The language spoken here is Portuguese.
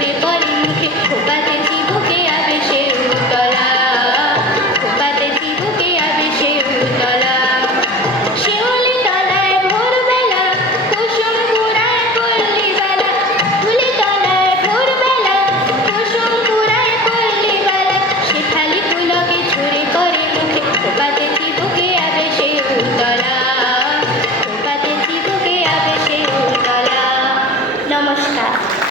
Bolinho, que culpa é